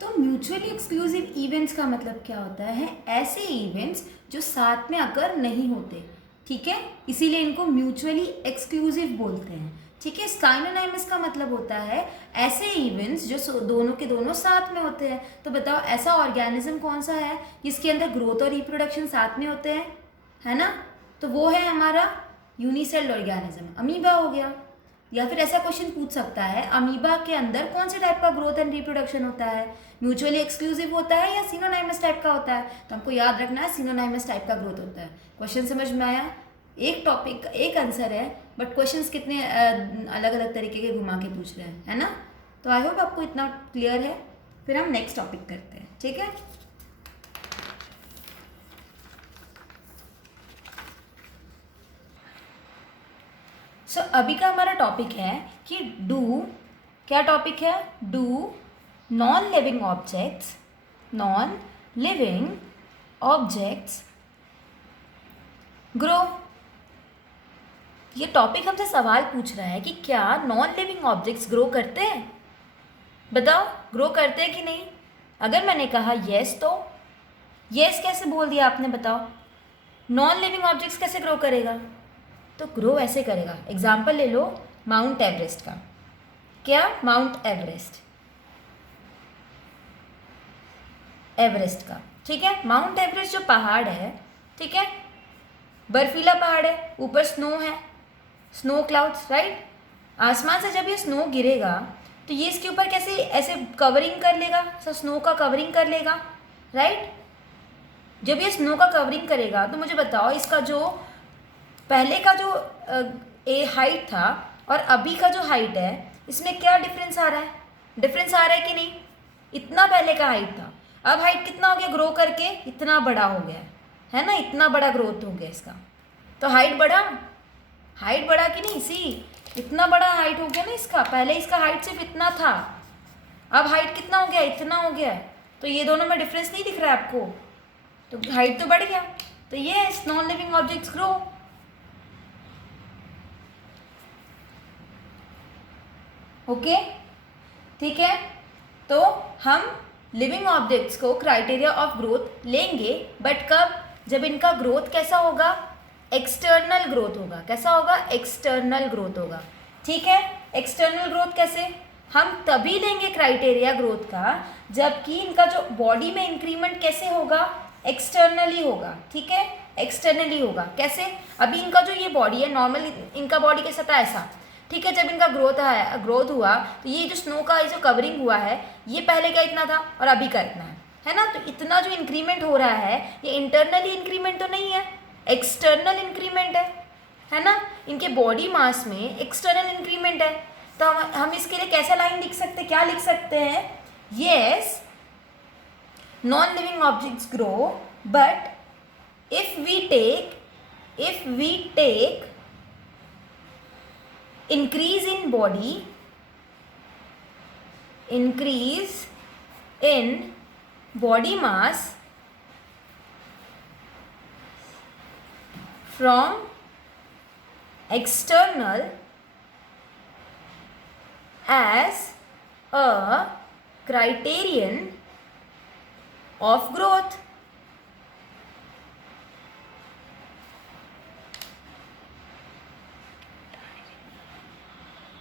तो mutually exclusive events का मतलब क्या होता है? ऐसे इवेंट्स जो साथ में अगर नहीं होते, ठीक है, इसीलिए इनको म्यूचुअली एक्सक्लूसिव बोलते हैं। ठीक है, साइनोनाइमस का मतलब होता है ऐसे इवेंट्स जो दोनों के दोनों साथ में होते हैं। तो बताओ ऐसा ऑर्गेनिज्म कौन सा है जिसके अंदर ग्रोथ और रिप्रोडक्शन साथ में होते हैं, है ना? तो वो है हमारा यूनिसेल्ड ऑर्गेनिज्म, अमीबा हो गया। या फिर ऐसा क्वेश्चन पूछ सकता है, अमीबा के अंदर कौन से टाइप का ग्रोथ एंड रिप्रोडक्शन होता है? म्यूचुअली एक्सक्लूसिव होता है या सिनोनाइमस टाइप का होता है? तो हमको याद रखना है सिनोनाइमस टाइप का ग्रोथ होता है। क्वेश्चन समझ में आया? एक टॉपिक का एक आंसर है, बट क्वेश्चंस कितने अलग अलग तरीके के घुमा के पूछ रहे हैं, है ना? तो आई होप आपको इतना क्लियर है। फिर हम नेक्स्ट टॉपिक करते हैं, ठीक है? सो अभी का हमारा टॉपिक है कि क्या टॉपिक है? Do non living objects grow. ये टॉपिक हमसे सवाल पूछ रहा है कि क्या नॉन लिविंग ऑब्जेक्ट्स ग्रो करते हैं? बताओ, ग्रो करते हैं कि नहीं? अगर मैंने कहा यस, तो यस कैसे बोल दिया आपने? बताओ, नॉन लिविंग ऑब्जेक्ट्स कैसे ग्रो करेगा? तो ग्रो ऐसे करेगा। एग्जाम्पल ले लो माउंट एवरेस्ट का। क्या? माउंट एवरेस्ट का, ठीक है? माउंट एवरेस्ट जो पहाड़ है, ठीक है, बर्फीला पहाड़ है, ऊपर स्नो है, स्नो क्लाउड्स, राइट? आसमान से जब ये स्नो गिरेगा तो ये इसके ऊपर कैसे ऐसे कवरिंग कर लेगा, स्नो का कवरिंग कर लेगा, राइट? जब ये स्नो का कवरिंग करेगा तो मुझे बताओ, इसका जो पहले का जो हाइट था और अभी का जो हाइट है, इसमें क्या डिफरेंस आ रहा है? डिफरेंस आ रहा है कि नहीं? इतना पहले का हाइट था, अब हाइट कितना हो गया? ग्रो करके इतना बड़ा हो गया है ना? इतना बड़ा ग्रोथ हो गया इसका। तो हाइट बढ़ा कि नहीं? सी, इतना बड़ा हाइट हो गया ना इसका। पहले इसका हाइट सिर्फ इतना था, अब हाइट कितना हो गया? इतना हो गया। तो ये दोनों में डिफरेंस नहीं दिख रहा है आपको? तो हाइट तो बढ़ गया। तो ये non living objects grow. Okay, ठीक है? तो हम लिविंग ऑब्जेक्ट्स को क्राइटेरिया ऑफ ग्रोथ लेंगे, बट कब? जब इनका ग्रोथ कैसा होगा? एक्सटर्नल ग्रोथ होगा। कैसा होगा? एक्सटर्नल ग्रोथ होगा, ठीक है? एक्सटर्नल ग्रोथ कैसे? हम तभी लेंगे क्राइटेरिया ग्रोथ का जबकि इनका जो बॉडी में इंक्रीमेंट कैसे होगा? एक्सटर्नली होगा, ठीक है? एक्सटर्नली होगा। कैसे? अभी इनका जो ये बॉडी है, नॉर्मल इनका बॉडी कैसा था? ऐसा, ठीक है? जब इनका ग्रोथ हुआ तो ये जो स्नो का ये जो कवरिंग हुआ है, ये पहले का इतना था और अभी का इतना है ना? तो इतना जो इंक्रीमेंट हो रहा है, ये इंटरनली इंक्रीमेंट तो नहीं है, एक्सटर्नल इंक्रीमेंट है ना? इनके बॉडी मास में एक्सटर्नल इंक्रीमेंट है। तो हम इसके लिए कैसा लाइन लिख सकते हैं? क्या लिख सकते हैं? Yes, non living objects grow, but if we take increase in body mass from external as a criterion of growth.